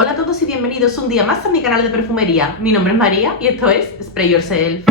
Hola a todos y bienvenidos un día más a mi canal de perfumería. Mi nombre es María y esto es Spray Yourself.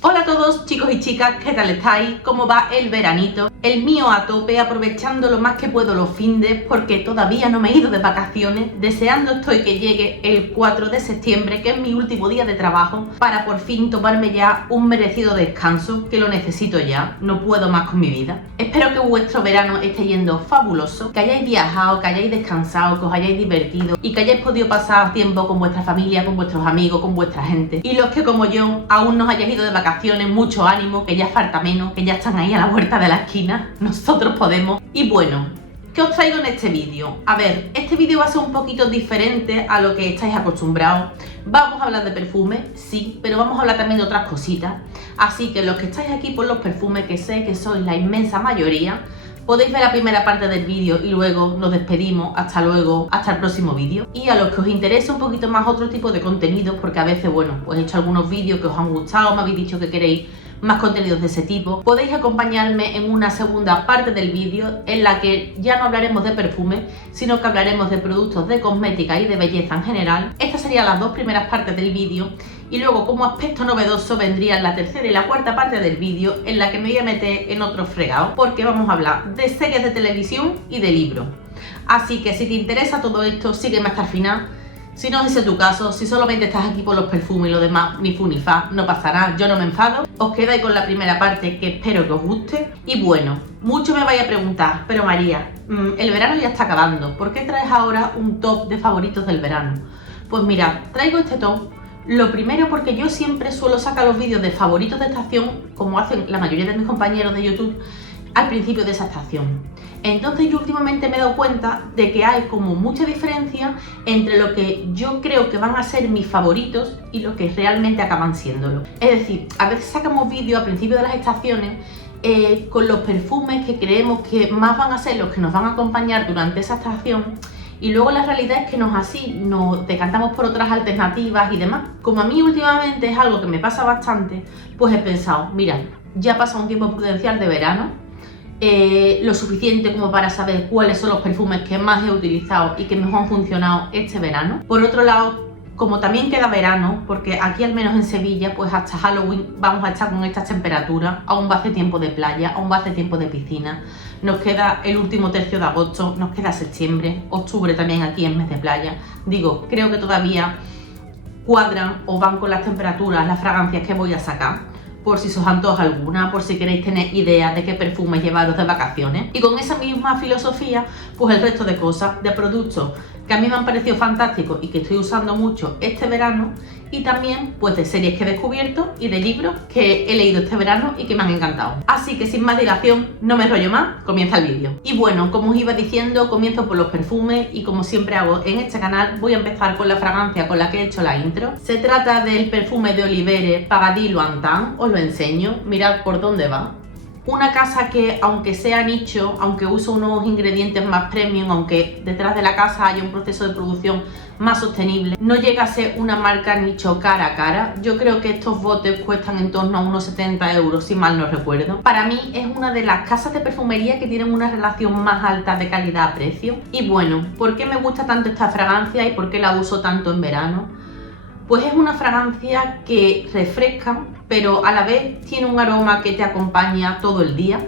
Hola a todos chicos y chicas, ¿qué tal estáis? ¿Cómo va el veranito? El mío a tope, aprovechando lo más que puedo los findes porque todavía no me he ido de vacaciones, deseando estoy que llegue el 4 de septiembre, que es mi último día de trabajo, para por fin tomarme ya un merecido descanso, que lo necesito ya, no puedo más con mi vida. Espero que vuestro verano esté yendo fabuloso, que hayáis viajado, que hayáis descansado, que os hayáis divertido y que hayáis podido pasar tiempo con vuestra familia, con vuestros amigos, con vuestra gente. Y los que como yo aún no os hayáis ido de vacaciones, mucho ánimo, que ya falta menos, que ya están ahí a la vuelta de la esquina, nosotros podemos. Y bueno, ¿qué os traigo en este vídeo? A ver, este vídeo va a ser un poquito diferente a lo que estáis acostumbrados. Vamos a hablar de perfume, sí, pero vamos a hablar también de otras cositas. Así que los que estáis aquí por los perfumes, que sé que sois la inmensa mayoría, podéis ver la primera parte del vídeo y luego nos despedimos. Hasta luego, hasta el próximo vídeo. Y a los que os interese un poquito más otro tipo de contenidos, porque a veces, bueno, pues he hecho algunos vídeos que os han gustado, me habéis dicho que queréis más contenidos de ese tipo, podéis acompañarme en una segunda parte del vídeo en la que ya no hablaremos de perfume, sino que hablaremos de productos de cosmética y de belleza en general. Estas serían las dos primeras partes del vídeo y luego como aspecto novedoso vendrían la tercera y la cuarta parte del vídeo, en la que me voy a meter en otro fregado porque vamos a hablar de series de televisión y de libros. Así que si te interesa todo esto, sígueme hasta el final. Si no es ese tu caso, si solamente estás aquí por los perfumes y lo demás, ni fu ni fa, no pasa nada, yo no me enfado. Os quedáis con la primera parte, que espero que os guste. Y bueno, mucho me vais a preguntar, pero María, el verano ya está acabando, ¿por qué traes ahora un top de favoritos del verano? Pues mira, traigo este top, lo primero porque yo siempre suelo sacar los vídeos de favoritos de estación, como hacen la mayoría de mis compañeros de YouTube, al principio de esa estación. Entonces yo últimamente me he dado cuenta de que hay como mucha diferencia entre lo que yo creo que van a ser mis favoritos y lo que realmente acaban siéndolo. Es decir, a veces sacamos vídeos al principio de las estaciones con los perfumes que creemos que más van a ser los que nos van a acompañar durante esa estación, y luego la realidad es que nos decantamos por otras alternativas y demás. Como a mí últimamente es algo que me pasa bastante, pues he pensado, mira, ya pasa un tiempo prudencial de verano, lo suficiente como para saber cuáles son los perfumes que más he utilizado y que mejor han funcionado este verano. Por otro lado, como también queda verano, porque aquí al menos en Sevilla, pues hasta Halloween vamos a estar con estas temperaturas, aún va a hacer tiempo de playa, aún va a hacer tiempo de piscina, nos queda el último tercio de agosto, nos queda septiembre, octubre también aquí en mes de playa. Digo, creo que todavía cuadran o van con las temperaturas las fragancias que voy a sacar, por si os antoja alguna, por si queréis tener ideas de qué perfume llevaros de vacaciones. Y con esa misma filosofía, pues el resto de cosas, de productos que a mí me han parecido fantásticos y que estoy usando mucho este verano, y también pues de series que he descubierto y de libros que he leído este verano y que me han encantado. Así que sin más dilación, no me enrollo más, comienza el vídeo. Y bueno, como os iba diciendo, comienzo por los perfumes y como siempre hago en este canal, voy a empezar con la fragancia con la que he hecho la intro. Se trata del perfume de Olivere Paradis Lointain, os lo enseño, mirad por dónde va. Una casa que, aunque sea nicho, aunque uso unos ingredientes más premium, aunque detrás de la casa haya un proceso de producción más sostenible, no llega a ser una marca nicho cara a cara. Yo creo que estos botes cuestan en torno a unos 70 euros, si mal no recuerdo. Para mí es una de las casas de perfumería que tienen una relación más alta de calidad a precio. Y bueno, ¿por qué me gusta tanto esta fragancia y por qué la uso tanto en verano? Pues es una fragancia que refresca, pero a la vez tiene un aroma que te acompaña todo el día.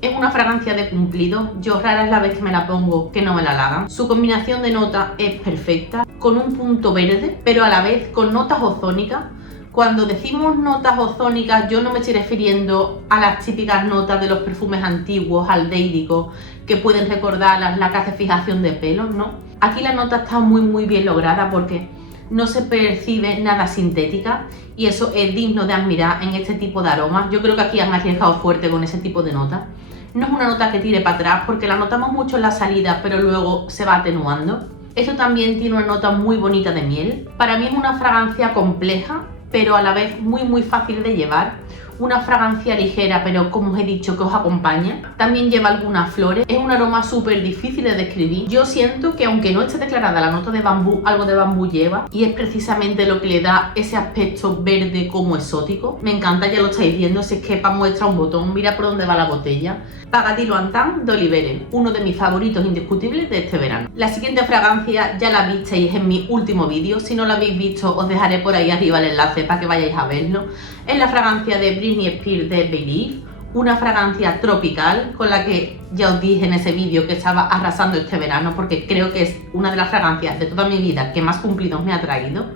Es una fragancia de cumplido, yo rara es la vez que me la pongo que no me la halagan. Su combinación de notas es perfecta, con un punto verde, pero a la vez con notas ozónicas. Cuando decimos notas ozónicas, yo no me estoy refiriendo a las típicas notas de los perfumes antiguos, aldéhicos, que pueden recordar las lacas de fijación de pelo, ¿no? Aquí la nota está muy bien lograda porque no se percibe nada sintética y eso es digno de admirar en este tipo de aromas. Yo creo que aquí han arriesgado fuerte con ese tipo de nota. No es una nota que tire para atrás porque la notamos mucho en la salida, pero luego se va atenuando. Esto también tiene una nota muy bonita de miel. Para mí es una fragancia compleja, pero a la vez muy fácil de llevar. una fragancia ligera, pero como os he dicho, que os acompaña. También lleva algunas flores. Es un aroma súper difícil de describir. Yo siento que aunque no esté declarada la nota de bambú, algo de bambú lleva, y es precisamente lo que le da ese aspecto verde como exótico. Me encanta, ya lo estáis viendo, si es que para muestra un botón, mira por dónde va la botella. Pagadi Lointain de Olivere, uno de mis favoritos indiscutibles de este verano. La siguiente fragancia ya la visteis en mi último vídeo. Si no lo habéis visto, os dejaré por ahí arriba el enlace para que vayáis a verlo. Es la fragancia de Britney Spears de Believe, una fragancia tropical con la que ya os dije en ese vídeo que estaba arrasando este verano, porque creo que es una de las fragancias de toda mi vida que más cumplidos me ha traído.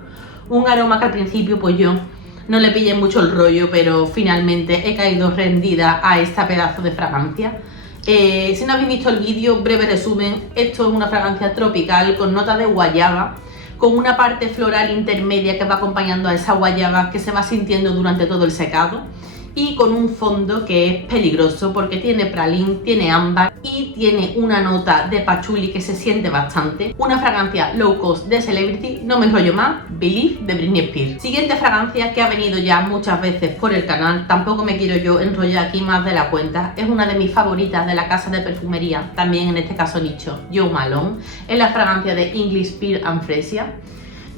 Un aroma que al principio pues yo no le pillé mucho el rollo, pero finalmente he caído rendida a esta pedazo de fragancia. Si no habéis visto el vídeo, breve resumen, esto es una fragancia tropical con nota de guayaba, con una parte floral intermedia que va acompañando a esa guayaba que se va sintiendo durante todo el secado, y con un fondo que es peligroso porque tiene pralín, tiene ámbar y tiene una nota de patchouli que se siente bastante. Una fragancia low cost de Celebrity, no me enrollo más, Believe de Britney Spears. Siguiente fragancia que ha venido ya muchas veces por el canal, tampoco me quiero yo enrollar aquí más de la cuenta, es una de mis favoritas de la casa de perfumería, también en este caso nicho, Jo Malone, es la fragancia de English Pearl and Fresia.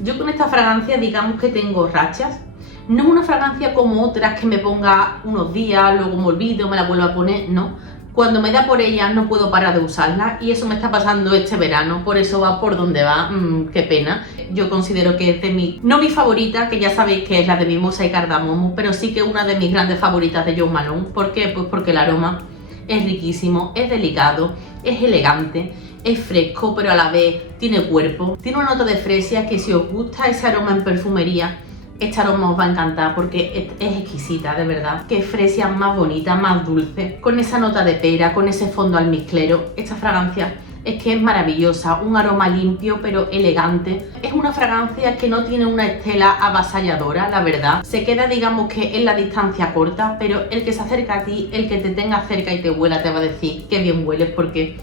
Yo con esta fragancia digamos que tengo rachas. No es una fragancia como otras que me ponga unos días, luego me olvido, me la vuelvo a poner, no. Cuando me da por ella no puedo parar de usarla y eso me está pasando este verano, por eso va por donde va, qué pena. Yo considero que es de no mi favorita, que ya sabéis que es la de Mimosa y Cardamomo, pero sí que es una de mis grandes favoritas de Jo Malone. ¿Por qué? Pues porque el aroma es riquísimo, es delicado, es elegante, es fresco, pero a la vez tiene cuerpo. Tiene una nota de fresia que si os gusta ese aroma en perfumería, este aroma os va a encantar porque es exquisita, de verdad. Qué fresia más bonita, más dulce, con esa nota de pera, con ese fondo almizclero. Esta fragancia es que es maravillosa, un aroma limpio pero elegante. Es una fragancia que no tiene una estela avasalladora, la verdad. Se queda, digamos que en la distancia corta, pero el que se acerca a ti, el que te tenga cerca y te huela, te va a decir qué bien hueles, porque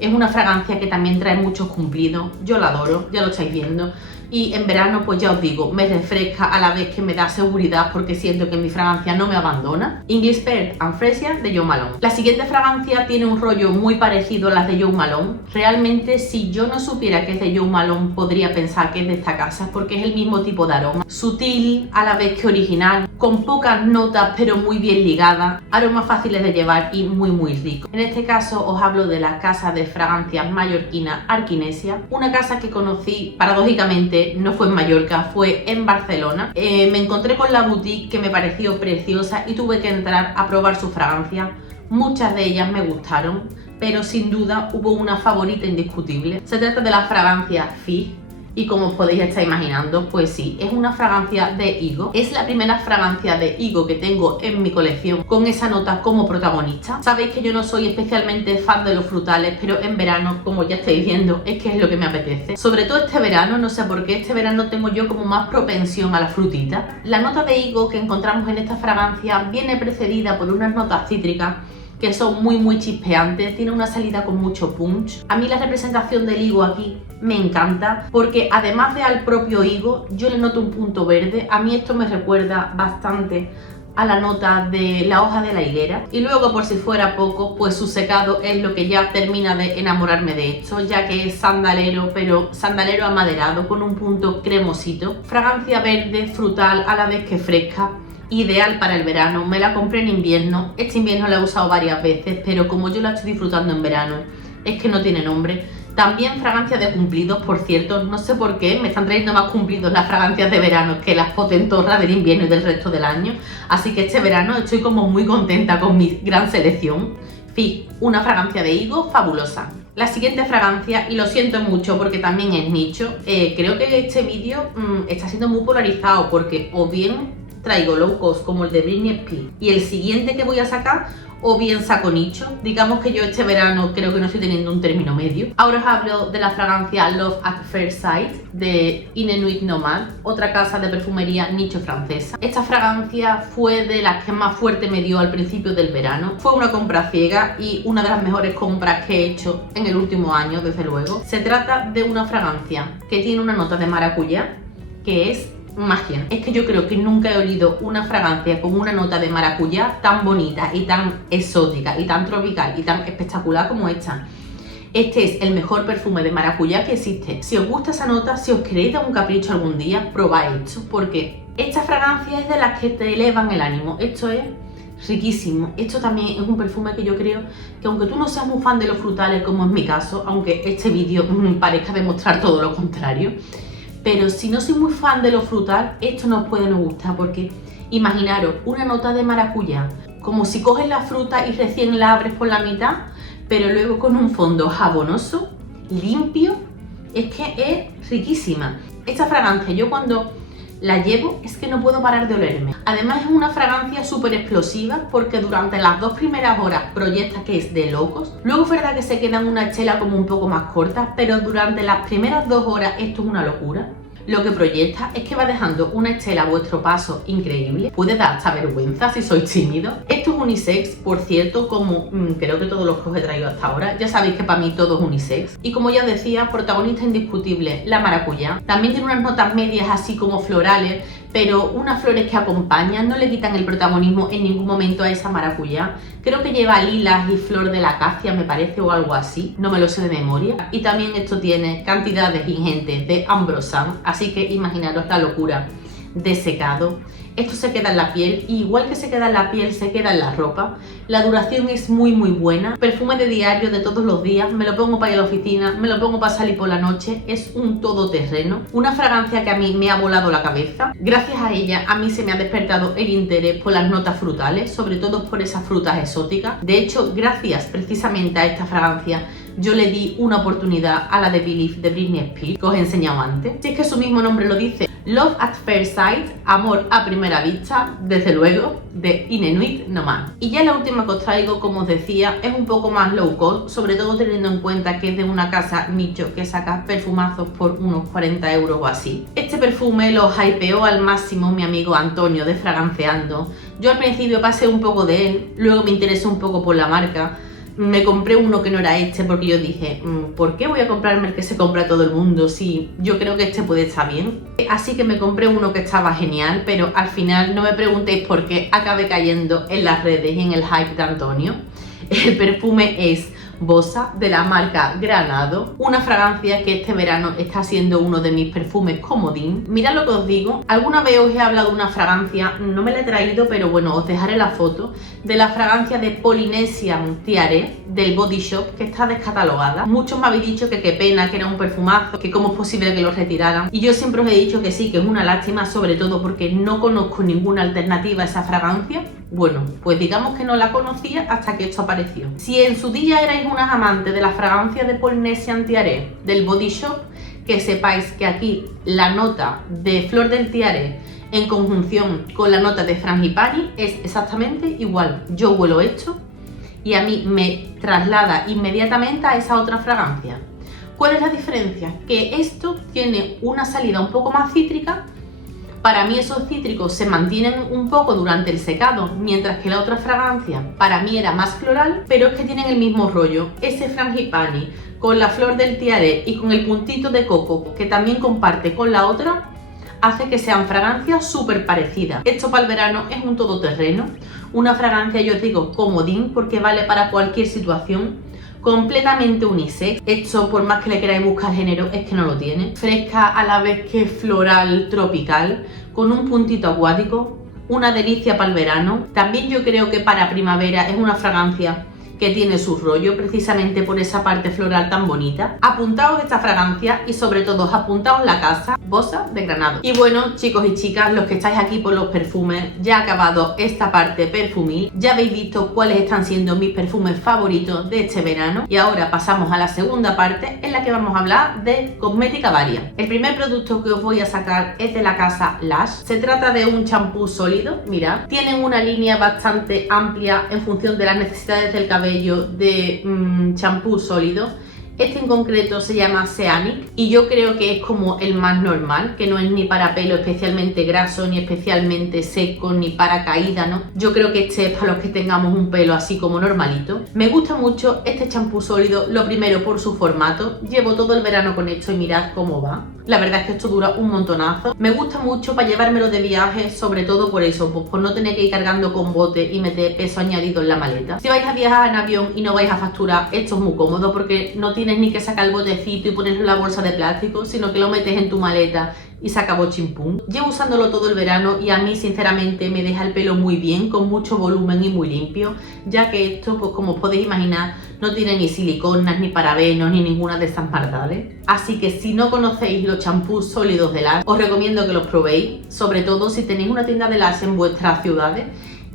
es una fragancia que también trae muchos cumplidos. Yo la adoro, ya lo estáis viendo. Y en verano, pues ya os digo, me refresca a la vez que me da seguridad porque siento que mi fragancia no me abandona. English Pearl and Fresia de Jo Malone. La siguiente fragancia tiene un rollo muy parecido a las de Jo Malone. Realmente, si yo no supiera que es de Jo Malone, podría pensar que es de esta casa porque es el mismo tipo de aroma. Sutil, a la vez que original, con pocas notas pero muy bien ligadas. Aromas fáciles de llevar y muy ricos. En este caso os hablo de la casa de fragancias mallorquina Arquinesia. Una casa que conocí paradójicamente, no fue en Mallorca, fue en Barcelona. Me encontré con la boutique que me pareció preciosa y tuve que entrar a probar su fragancia. Muchas de ellas me gustaron, pero sin duda hubo una favorita indiscutible. Se trata de la fragancia Fig. Y como os podéis estar imaginando, pues sí, es una fragancia de higo. Es la primera fragancia de higo que tengo en mi colección con esa nota como protagonista. Sabéis que yo no soy especialmente fan de los frutales, pero en verano, como ya estáis viendo, es que es lo que me apetece. Sobre todo este verano, no sé por qué, este verano tengo yo como más propensión a la frutita. La nota de higo que encontramos en esta fragancia viene precedida por unas notas cítricas que son muy chispeantes, tiene una salida con mucho punch. A mí la representación del higo aquí me encanta porque además de al propio higo, yo le noto un punto verde. A mí esto me recuerda bastante a la nota de la hoja de la higuera. Y luego, por si fuera poco, pues su secado es lo que ya termina de enamorarme de esto, ya que es sandalero, pero sandalero amaderado con un punto cremosito. Fragancia verde, frutal, a la vez que fresca. Ideal para el verano. Me la compré en invierno. Este invierno la he usado varias veces, pero como yo la estoy disfrutando en verano, es que no tiene nombre. También fragancia de cumplidos, por cierto, no sé por qué, me están trayendo más cumplidos las fragancias de verano que las potentorras del invierno y del resto del año. Así que este verano estoy como muy contenta con mi gran selección. Fig, una fragancia de higo fabulosa. La siguiente fragancia, y lo siento mucho porque también es nicho, creo que este vídeo está siendo muy polarizado porque o bien traigo low cost como el de Britney Spears y el siguiente que voy a sacar, o bien saco nicho. Digamos que yo este verano creo que no estoy teniendo un término medio. Ahora os hablo de la fragancia Love at First Sight de Inuit Nomad, otra casa de perfumería nicho francesa. Esta fragancia fue de las que más fuerte me dio al principio del verano. Fue una compra ciega y una de las mejores compras que he hecho en el último año, desde luego. Se trata de una fragancia que tiene una nota de maracuyá que es magia. Es que yo creo que nunca he olido una fragancia con una nota de maracuyá tan bonita y tan exótica y tan tropical y tan espectacular como esta. Este es el mejor perfume de maracuyá que existe. Si os gusta esa nota, si os queréis dar un capricho algún día, probad esto, porque esta fragancia es de las que te elevan el ánimo. Esto es riquísimo. Esto también es un perfume que yo creo que, aunque tú no seas muy fan de los frutales, como es mi caso, aunque este vídeo parezca demostrar todo lo contrario, pero si no sois muy fan de lo frutal, esto no os puede no gustar, porque imaginaros una nota de maracuyá, como si coges la fruta y recién la abres por la mitad, pero luego con un fondo jabonoso, limpio. Es que es riquísima. Esta fragancia yo cuando la llevo es que no puedo parar de olerme. Además es una fragancia súper explosiva, porque durante las 2 primeras horas proyecta que es de locos. Luego es verdad que se queda en una estela como un poco más corta, pero durante las primeras 2 horas esto es una locura. Lo que proyecta es que va dejando una estela a vuestro paso increíble. Puede dar hasta vergüenza si sois tímidos. Esto es unisex, por cierto, como creo que todos los que os he traído hasta ahora. Ya sabéis que para mí todo es unisex. Y como ya os decía, protagonista indiscutible, la maracuyá. También tiene unas notas medias así como florales, pero unas flores que acompañan, no le quitan el protagonismo en ningún momento a esa maracuyá. Creo que lleva lilas y flor de la acacia, me parece, o algo así, no me lo sé de memoria. Y también esto tiene cantidades ingentes de ambrosan, así que imaginaros la locura de secado. Esto se queda en la piel, y igual que se queda en la piel, se queda en la ropa. La duración es muy buena. Perfume de diario, de todos los días. Me lo pongo para ir a la oficina, me lo pongo para salir por la noche. Es un todoterreno. Una fragancia que a mí me ha volado la cabeza. Gracias a ella, a mí se me ha despertado el interés por las notas frutales, sobre todo por esas frutas exóticas. De hecho, gracias precisamente a esta fragancia, yo le di una oportunidad a la de Believe de Britney Spears, que os he enseñado antes. Si es que su mismo nombre lo dice. Love at First Sight, amor a primera vista, desde luego, de Inuit No Man. Y ya la última que os traigo, como os decía, es un poco más low cost, sobre todo teniendo en cuenta que es de una casa nicho que saca perfumazos por unos 40 euros o así. Este perfume lo hypeó al máximo mi amigo Antonio de Fraganciando. Yo al principio pasé un poco de él, luego me interesé un poco por la marca. Me compré uno que no era este porque yo dije, ¿por qué voy a comprarme el que se compra todo el mundo si yo creo que este puede estar bien? Así que me compré uno que estaba genial, pero al final no me preguntéis por qué acabé cayendo en las redes y en el hype de Antonio. El perfume es Bossa, de la marca Granado, una fragancia que este verano está siendo uno de mis perfumes comodín. Mirad lo que os digo, alguna vez os he hablado de una fragancia, no me la he traído, pero bueno, os dejaré la foto, de la fragancia de Polynesian Tiare del Body Shop, que está descatalogada. Muchos me habéis dicho que qué pena, que era un perfumazo, que cómo es posible que lo retiraran, y yo siempre os he dicho que sí, que es una lástima, sobre todo porque no conozco ninguna alternativa a esa fragancia. Bueno, pues digamos que no la conocía hasta que esto apareció. Si en su día erais unas amantes de la fragancia de Polynesian Tiare del Body Shop, que sepáis que aquí la nota de flor del tiare en conjunción con la nota de frangipani es exactamente igual. Yo huelo esto y a mí me traslada inmediatamente a esa otra fragancia. ¿Cuál es la diferencia? Que esto tiene una salida un poco más cítrica. Para mí esos cítricos se mantienen un poco durante el secado, mientras que la otra fragancia para mí era más floral, pero es que tienen el mismo rollo. Ese frangipani con la flor del tiare y con el puntito de coco que también comparte con la otra, hace que sean fragancias súper parecidas. Esto para el verano es un todoterreno, una fragancia, yo os digo, comodín, porque vale para cualquier situación. Completamente unisex. Esto, por más que le queráis buscar género, es que no lo tiene. Fresca a la vez que floral tropical, con un puntito acuático, una delicia para el verano. También yo creo que para primavera es una fragancia que tiene su rollo, precisamente por esa parte floral tan bonita. Apuntaos esta fragancia y sobre todo apuntaos la casa Bossa de Granado. Y bueno, chicos y chicas, los que estáis aquí por los perfumes, ya ha acabado esta parte perfumil. Ya habéis visto cuáles están siendo mis perfumes favoritos de este verano. Y ahora pasamos a la segunda parte en la que vamos a hablar de cosmética varia. El primer producto que os voy a sacar es de la casa Lush. Se trata de un champú sólido, mirad. Tienen una línea bastante amplia en función de las necesidades del cabello de champú sólido. Este en concreto se llama Seanic y yo creo que es como el más normal, que no es ni para pelo especialmente graso, ni especialmente seco, ni para caída, ¿no? Yo creo que este es para los que tengamos un pelo así como normalito. Me gusta mucho este champú sólido, lo primero por su formato. Llevo todo el verano con esto y mirad cómo va. La verdad es que esto dura un montonazo. Me gusta mucho para llevármelo de viaje, sobre todo por eso, pues por no tener que ir cargando con bote y meter peso añadido en la maleta. Si vais a viajar en avión y no vais a facturar, esto es muy cómodo porque no tienes ni que sacar el botecito y ponerlo en la bolsa de plástico, sino que lo metes en tu maleta y se acabó chimpún. Llevo usándolo todo el verano y a mí sinceramente me deja el pelo muy bien, con mucho volumen y muy limpio, ya que esto, pues como os podéis imaginar, no tiene ni siliconas, ni parabenos, ni ninguna de esas maldades. Así que si no conocéis los champús sólidos de Lush, os recomiendo que los probéis, sobre todo si tenéis una tienda de Lush en vuestras ciudades,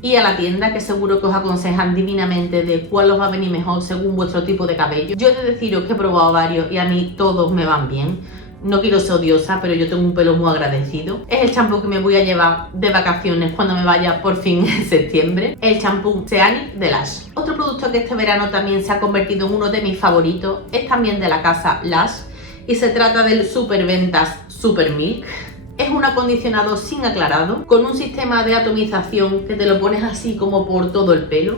y a la tienda, que seguro que os aconsejan divinamente de cuál os va a venir mejor según vuestro tipo de cabello. Yo he de deciros que he probado varios y a mí todos me van bien. No quiero ser odiosa, pero yo tengo un pelo muy agradecido. Es el champú que me voy a llevar de vacaciones cuando me vaya por fin en septiembre. El champú Seanic de Lush. Otro producto que este verano también se ha convertido en uno de mis favoritos es también de la casa Lush y se trata del Superventas Super Milk. Es un acondicionador sin aclarado, con un sistema de atomización que te lo pones así como por todo el pelo.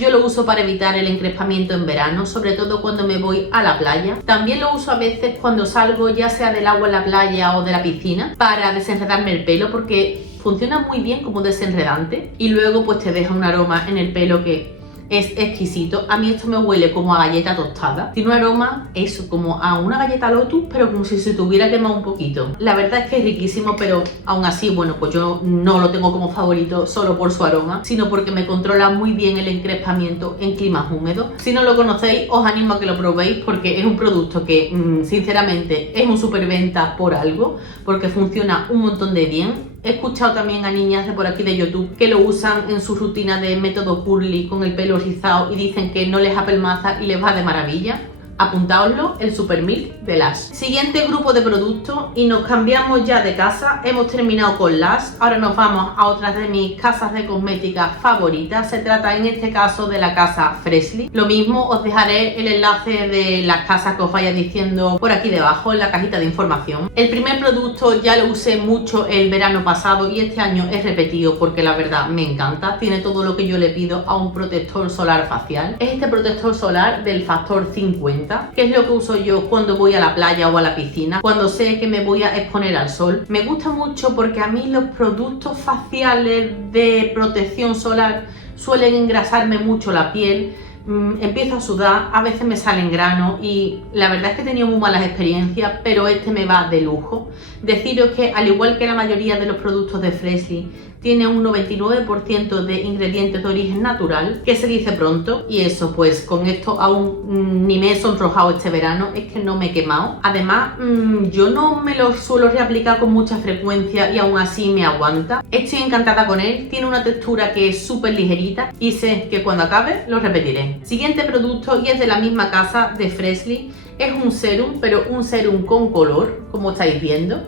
Yo lo uso para evitar el encrespamiento en verano, sobre todo cuando me voy a la playa. También lo uso a veces cuando salgo, ya sea del agua en la playa o de la piscina, para desenredarme el pelo, porque funciona muy bien como desenredante y luego pues te deja un aroma en el pelo que es exquisito. A mí esto me huele como a galleta tostada. Tiene un aroma, eso, como a una galleta Lotus, pero como si se tuviera quemado un poquito. La verdad es que es riquísimo, pero aún así, bueno, pues yo no lo tengo como favorito solo por su aroma, sino porque me controla muy bien el encrespamiento en climas húmedos. Si no lo conocéis, os animo a que lo probéis porque es un producto que, sinceramente, es un superventa por algo, porque funciona un montón de bien. He escuchado también a niñas de por aquí de YouTube que lo usan en su rutina de método curly con el pelo rizado y dicen que no les apelmaza y les va de maravilla. Apuntaoslo, el Super Milk de Lush. Siguiente grupo de productos y nos cambiamos ya de casa. Hemos terminado con Lush, ahora nos vamos a otras de mis casas de cosmética favoritas. Se trata en este caso de la casa Freshly. Lo mismo, os dejaré el enlace de las casas que os vaya diciendo por aquí debajo en la cajita de información. El primer producto ya lo usé mucho el verano pasado y este año he repetido porque la verdad me encanta. Tiene todo lo que yo le pido a un protector solar facial. Es este protector solar del factor 50. Que es lo que uso yo cuando voy a la playa o a la piscina, cuando sé que me voy a exponer al sol. Me gusta mucho porque a mí los productos faciales de protección solar suelen engrasarme mucho la piel. Empiezo a sudar, a veces me salen granos y la verdad es que he tenido muy malas experiencias, pero este me va de lujo. Deciros que al igual que la mayoría de los productos de Freshly, tiene un 99% de ingredientes de origen natural, que se dice pronto, y eso pues con esto aún ni me he sonrojado este verano, es que no me he quemado. Además, yo no me lo suelo reaplicar con mucha frecuencia y aún así me aguanta. Estoy encantada con él, tiene una textura que es súper ligerita y sé que cuando acabe lo repetiré. Siguiente producto y es de la misma casa de Freshly, es un serum, pero un serum con color, como estáis viendo.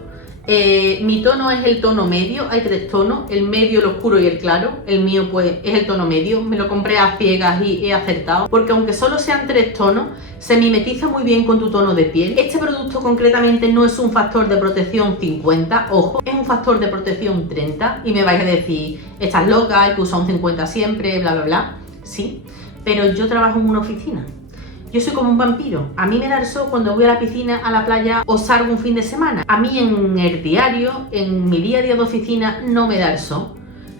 Mi tono es el tono medio, hay 3 tonos, el medio, el oscuro y el claro. El mío pues es el tono medio, me lo compré a ciegas y he acertado, porque aunque solo sean 3 tonos, se mimetiza muy bien con tu tono de piel. Este producto concretamente no es un factor de protección 50, ojo, es un factor de protección 30 y me vais a decir, estás loca, hay que usar un 50 siempre, bla bla bla. Sí, pero yo trabajo en una oficina. Yo soy como un vampiro, a mí me da el sol cuando voy a la piscina, a la playa o salgo un fin de semana. A mí en el diario, en mi día a día de oficina, no me da el sol.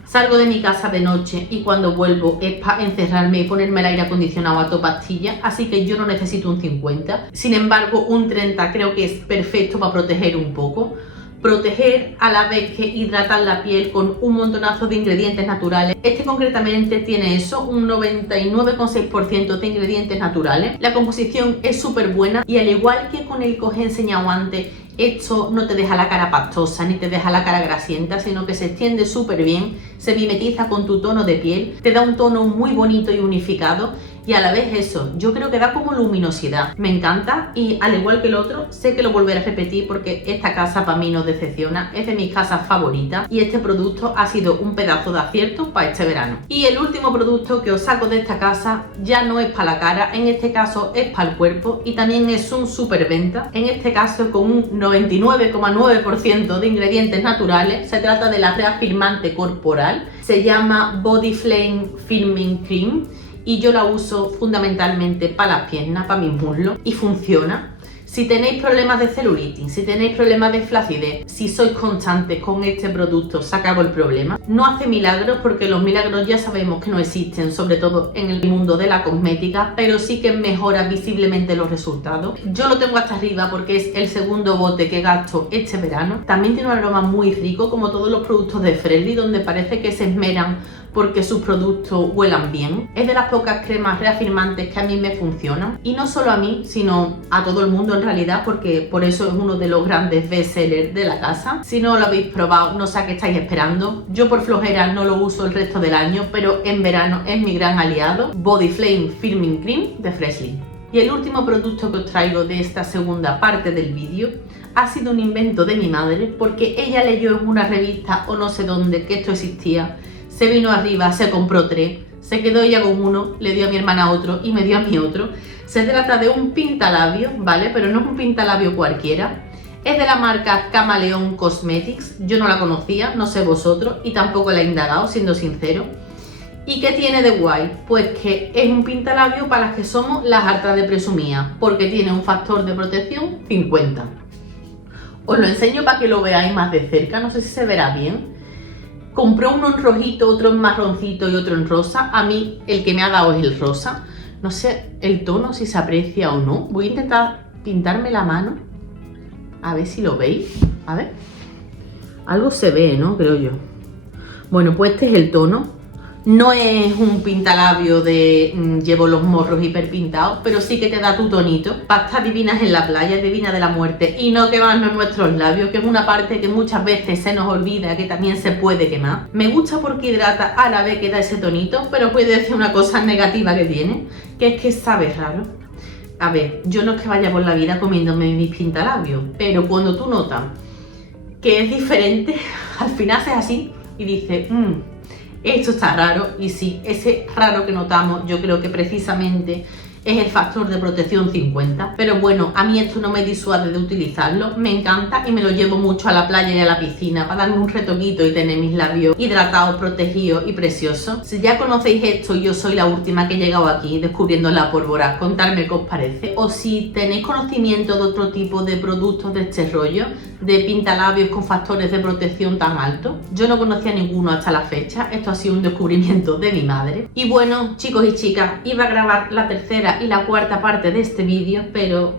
Salgo de mi casa de noche y cuando vuelvo es para encerrarme y ponerme el aire acondicionado a toda pastilla, así que yo no necesito un 50. Sin embargo, un 30 creo que es perfecto para proteger un poco. Proteger a la vez que hidratar la piel con un montonazo de ingredientes naturales. Este concretamente tiene eso, un 99,6% de ingredientes naturales. La composición es súper buena y al igual que con el que os he enseñado antes, esto no te deja la cara pastosa ni te deja la cara grasienta, sino que se extiende súper bien, se mimetiza con tu tono de piel, te da un tono muy bonito y unificado y a la vez eso, yo creo que da como luminosidad. Me encanta y al igual que el otro, sé que lo volveré a repetir porque esta casa para mí no decepciona, es de mis casas favoritas y este producto ha sido un pedazo de acierto para este verano. Y el último producto que os saco de esta casa ya no es para la cara, en este caso es para el cuerpo y también es un superventa, en este caso con un 99,9% de ingredientes naturales. Se trata de la reafirmante corporal, se llama Body Flame Firming Cream y yo la uso fundamentalmente para las piernas, para mis muslos y funciona. Si tenéis problemas de celulitis, si tenéis problemas de flacidez, si sois constantes con este producto, se acabó el problema. No hace milagros porque los milagros ya sabemos que no existen, sobre todo en el mundo de la cosmética, pero sí que mejora visiblemente los resultados. Yo lo tengo hasta arriba porque es el segundo bote que gasto este verano. También tiene un aroma muy rico, como todos los productos de Freddy, donde parece que se esmeran porque sus productos huelan bien. Es de las pocas cremas reafirmantes que a mí me funcionan. Y no solo a mí, sino a todo el mundo en realidad, porque por eso es uno de los grandes bestsellers de la casa. Si no lo habéis probado, no sé a qué estáis esperando. Yo por flojera no lo uso el resto del año, pero en verano es mi gran aliado. Body Flame Firming Cream de Freshly. Y el último producto que os traigo de esta segunda parte del vídeo ha sido un invento de mi madre, porque ella leyó en una revista o no sé dónde que esto existía. Se vino arriba, se compró 3, se quedó ella con uno, le dio a mi hermana otro y me dio a mí otro. Se trata de un pintalabio, ¿vale? Pero no es un pintalabio cualquiera. Es de la marca Camaleon Cosmetics, yo no la conocía, no sé vosotros, y tampoco la he indagado, siendo sincero. ¿Y qué tiene de guay? Pues que es un pintalabio para las que somos las hartas de presumía, porque tiene un factor de protección 50. Os lo enseño para que lo veáis más de cerca, no sé si se verá bien. Compré uno en rojito, otro en marroncito y otro en rosa. A mí el que me ha dado es el rosa. No sé el tono si se aprecia o no. Voy a intentar pintarme la mano. A ver si lo veis. A ver. Algo se ve, ¿no? Creo yo. Bueno, pues este es el tono. No es un pintalabio de llevo los morros hiperpintados, pero sí que te da tu tonito. Pastas divinas en la playa, divina de la muerte, y no quemarnos nuestros labios, que es una parte que muchas veces se nos olvida que también se puede quemar. Me gusta porque hidrata a la vez que da ese tonito, pero puede decir una cosa negativa que tiene, que es que sabe raro. A ver, yo no es que vaya por la vida comiéndome mis pintalabios, pero cuando tú notas que es diferente, al final haces así y dices, esto está raro. Y sí, ese raro que notamos yo creo que precisamente es el factor de protección 50. Pero bueno, a mí esto no me disuade de utilizarlo, me encanta y me lo llevo mucho a la playa y a la piscina para darme un retoquito y tener mis labios hidratados, protegidos y preciosos. Si ya conocéis esto y yo soy la última que he llegado aquí descubriendo la pólvora, contadme qué os parece. O si tenéis conocimiento de otro tipo de productos de este rollo, de pintalabios con factores de protección tan altos. Yo no conocía ninguno hasta la fecha, esto ha sido un descubrimiento de mi madre. Y bueno, chicos y chicas, iba a grabar la tercera y la cuarta parte de este vídeo, pero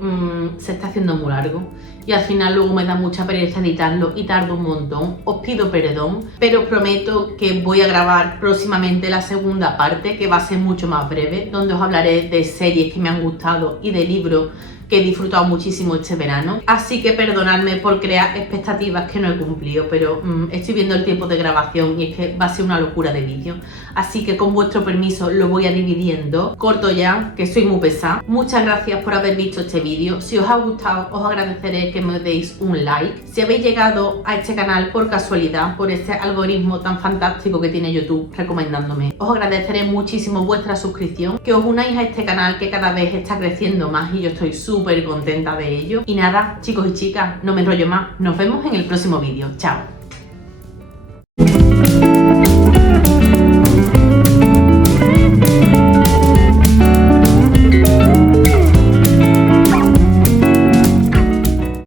se está haciendo muy largo y al final luego me da mucha pereza editarlo y tardo un montón. Os pido perdón, pero os prometo que voy a grabar próximamente la segunda parte, que va a ser mucho más breve, donde os hablaré de series que me han gustado y de libros que he disfrutado muchísimo este verano. Así que perdonadme por crear expectativas que no he cumplido, pero estoy viendo el tiempo de grabación y es que va a ser una locura de vídeo. Así que con vuestro permiso lo voy a dividir en dos. Corto ya, que soy muy pesada. Muchas gracias por haber visto este vídeo. Si os ha gustado, os agradeceré que me deis un like. Si habéis llegado a este canal por casualidad, por este algoritmo tan fantástico que tiene YouTube recomendándome, os agradeceré muchísimo vuestra suscripción, que os unáis a este canal que cada vez está creciendo más y yo estoy súper contenta de ello. Y nada, chicos y chicas, no me enrollo más. Nos vemos en el próximo vídeo. Chao.